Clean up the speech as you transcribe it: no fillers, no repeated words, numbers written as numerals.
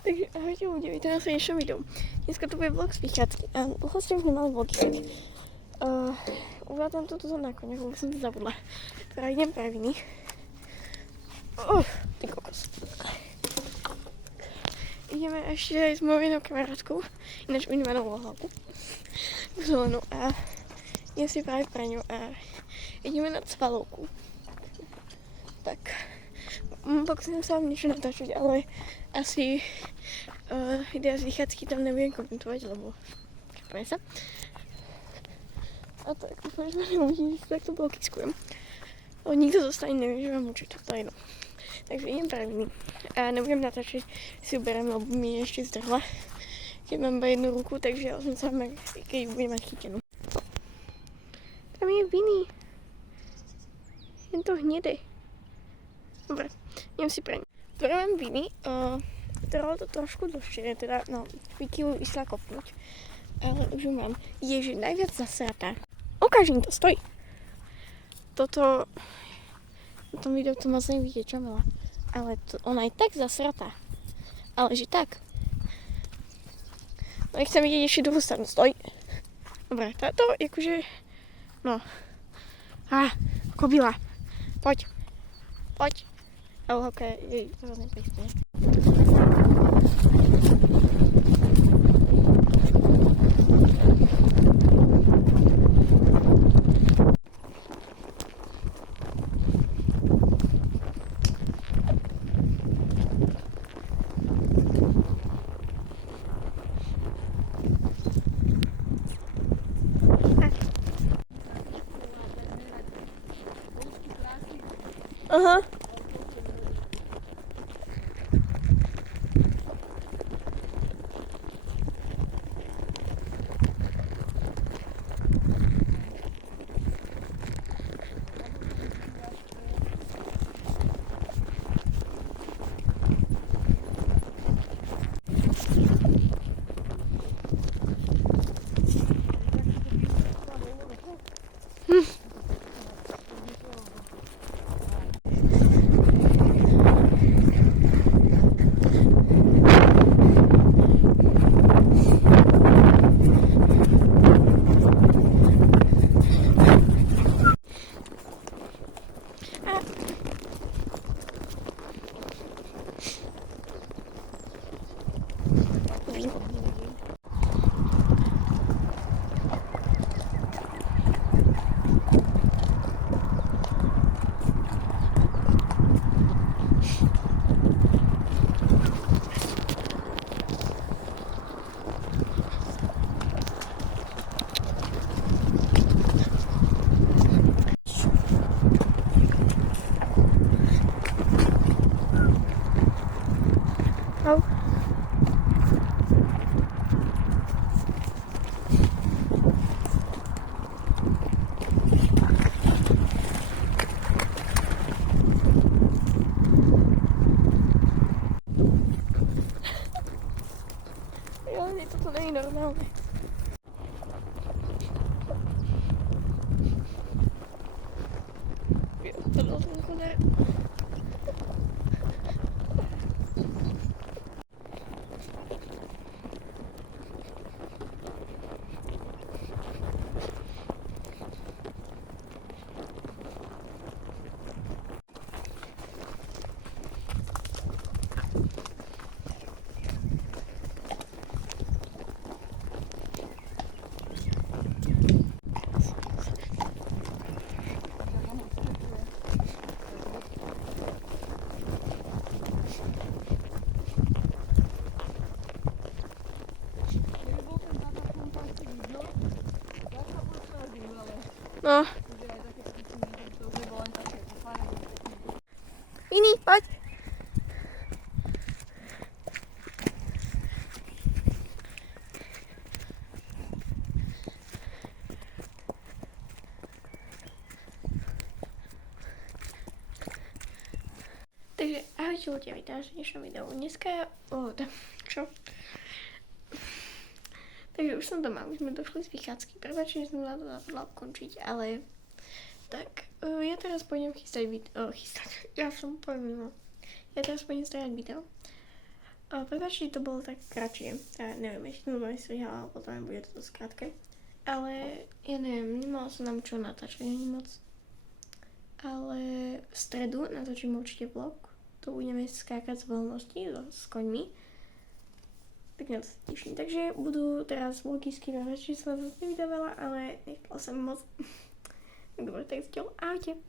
Takže ahojte ľudia, vítam na svojom videu. Dneska to bude vlog z vychádzky a dlho ste už nemali vlogy sať. Uvádzam to tuto na koňach, lebo som to zabudla. Teda idem pre viny. Ty kokos. Ideme ešte aj s mojou jednou kamarátkou, ináč mi nemá novú hlavku. Zelenú a idem si práve pre ňu a ideme na Cvalovku. Tak, pokúsim sa vám niečo natáčať, ale asi videa z vychádzky tam nebudem komentovať, lebo chápame sa. A tak, dúfam, že ma neudí, že takto blokiskujem. Ale nikto zostane, neviem, že vám určite to jedno. Takže idem pre viny. A nebudem natáčať, si uberám, lebo mi ešte zdrhla. Keď mám iba jednu ruku, takže ja som sa vám, keď budem mať chytenú. Tam je viny. Je to hnedé. Dobre, idem si pre ňu. Ktoré mám viny, trvalo to trošku dlhšie, teda no, Vikiu išla kopnúť. Ale už ju mám. Ježi, najviac zasratá. Ukážem to, stoj. Toto, v tom videu to moc nevidie, čo mala. Ale to, ona je tak zasratá. Ale že tak. No nechcem vidieť ešte druhú stranu, stoj. Dobre, táto, akože, no. Kobila. Poď. Ale okay, jej to hrozne pristane. Aha. Toto není normálne. To bol ten konar. No. Vini, poď. Takže ahojte ľudia, vítam v dnešnom videu. Dneska, čo? Takže už som doma, už sme došli z vychádzky. Prepáčte, že som zabudla ukončiť, ale tak, ja teraz pôjdem chystať video. Ja teraz pôjdem strihať video. Prepáč, že to bolo tak kratšie. Neviem, ešte to budem strihala, ale potom bude to dosť krátke. Ale ja neviem, nemala som nám čo natáčať ani moc. Ale v stredu natočím určite vlog. Tu budeme skákať z voľnosti s koňmi. Tak na to sa teším. Takže budú teraz vlogy skývať, že sa zase nevydávala, ale nechcela som moc. Dobre, tak zatiaľ ahojte.